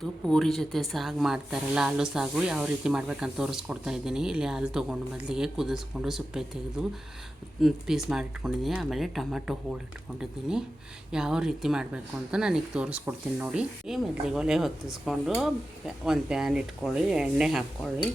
ಪೂರಿ ಜೊತೆ ಸಾಗು ಮಾಡ್ತಾರಲ್ಲ, ಹಾಲು ಸಾಗು ಯಾವ ರೀತಿ ಮಾಡ್ಬೇಕಂತ ತೋರಿಸ್ಕೊಡ್ತಾ ಇದ್ದೀನಿ. ಇಲ್ಲಿ ಹಾಲು ತೊಗೊಂಡು ಮೊದಲಿಗೆ ಕುದಿಸ್ಕೊಂಡು ಸಿಪ್ಪೆ ತೆಗೆದು ಪೀಸ್ ಮಾಡಿಟ್ಕೊಂಡಿದ್ದೀನಿ. ಆಮೇಲೆ ಟೊಮೆಟೊ ಹೋಳು ಇಟ್ಕೊಂಡಿದ್ದೀನಿ. ಯಾವ ರೀತಿ ಮಾಡಬೇಕು ಅಂತ ನಾನೀಗ ತೋರಿಸ್ಕೊಡ್ತೀನಿ ನೋಡಿ. ಮೊದಲಿಗೆ ಒಲೆ ಹೊತ್ತಿಸ್ಕೊಂಡು ಒಂದು ಪ್ಯಾನ್ ಇಟ್ಕೊಳ್ಳಿ, ಎಣ್ಣೆ ಹಾಕ್ಕೊಳ್ಳಿ.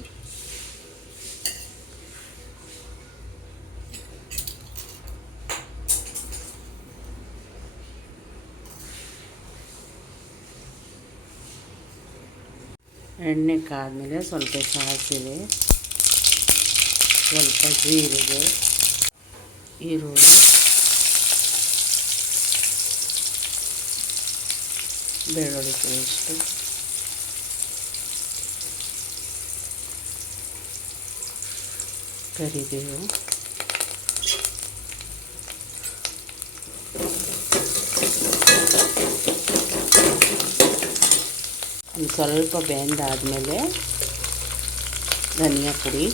ಎಣ್ಣೆ ಕಾದ್ಮೇಲೆ ಸ್ವಲ್ಪ ಸಾಸಿವೆ, ಸ್ವಲ್ಪ ಜೀರಿಗೆ, ಈರುಳ್ಳಿ, ಬೆಳ್ಳುಳ್ಳಿ ಪೇಸ್ಟು, ಕರಿಬೇವು, ಒಂದು ಸ್ವಲ್ಪ ಬೆಂದಾದಮೇಲೆ ಧನಿಯಾ ಪುಡಿ,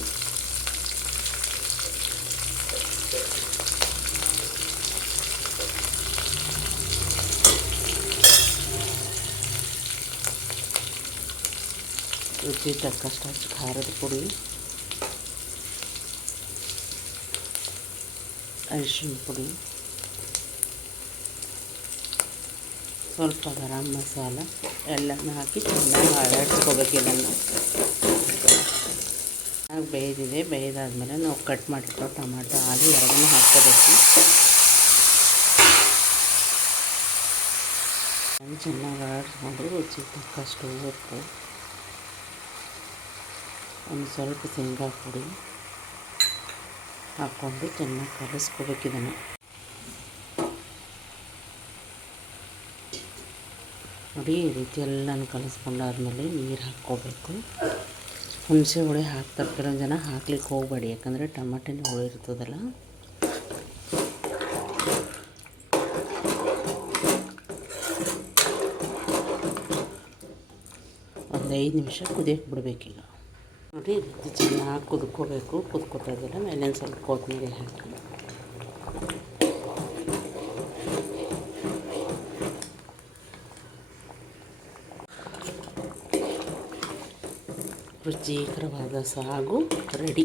ರುಚಿ ತಕ್ಕಷ್ಟು ಖಾರದ ಪುಡಿ, ಅರಿಶಿನ ಪುಡಿ, ಸ್ವಲ್ಪ ಗರಂ ಮಸಾಲ ಎಲ್ಲನೂ ಹಾಕಿ ಚೆನ್ನಾಗಿ ಆಡಿಸ್ಕೋಬೇಕು. ಇದನ್ನು ಚೆನ್ನಾಗಿ ಬೇಯ್ದಿದೆ. ಬೇಯ್ದಾದ್ಮೇಲೆ ನಾವು ಕಟ್ ಮಾಡಿಟ್ಟು ಟೊಮಾಟೊ, ಆಲೂ ಎರಡನ್ನೂ ಹಾಕ್ಕೋಬೇಕು. ಚೆನ್ನಾಗಿ ಆಡಿಸ್ಕೊಂಡು ರುಚಿ ತಕ್ಕಷ್ಟು ಉಪ್ಪು, ಒಂದು ಸ್ವಲ್ಪ ಶೇಂಗಾ ಪುಡಿ ಹಾಕ್ಕೊಂಡು ಚೆನ್ನಾಗಿ ಕಲಿಸ್ಕೋಬೇಕು. ಇದನ್ನು ನೋಡಿ, ಈ ರೀತಿ ಎಲ್ಲನೂ ಕಲಿಸ್ಕೊಂಡಾದ್ಮೇಲೆ ನೀರು ಹಾಕ್ಕೋಬೇಕು. ಹುಣಸೆ ಹುಳಿ ಹಾಕ್ತಾರೆ ಕೆಲವೊಂದು ಜನ, ಹಾಕ್ಲಿಕ್ಕೆ ಹೋಗಬೇಡಿ, ಯಾಕಂದರೆ ಟಮಾಟೆನೇ ಹುಳಿ ಇರ್ತದಲ್ಲ. ಒಂದು 5 ನಿಮಿಷ ಕುದಿಯಕ್ಕೆ ಬಿಡಬೇಕೀಗ. ನೋಡಿ, ಈ ರೀತಿ ಚೆನ್ನಾಗಿ ಕುದ್ಕೋಬೇಕು. ಕುದ್ಕೋತಾ ಇದ್ದಿಲ್ಲ ಮೇಲೆ ಸ್ವಲ್ಪ ಕೊತ್ತಂಬರಿ ಹಾಕಿ ರುಚಿಕರವಾದ ಸಾಗು ರೆಡಿ.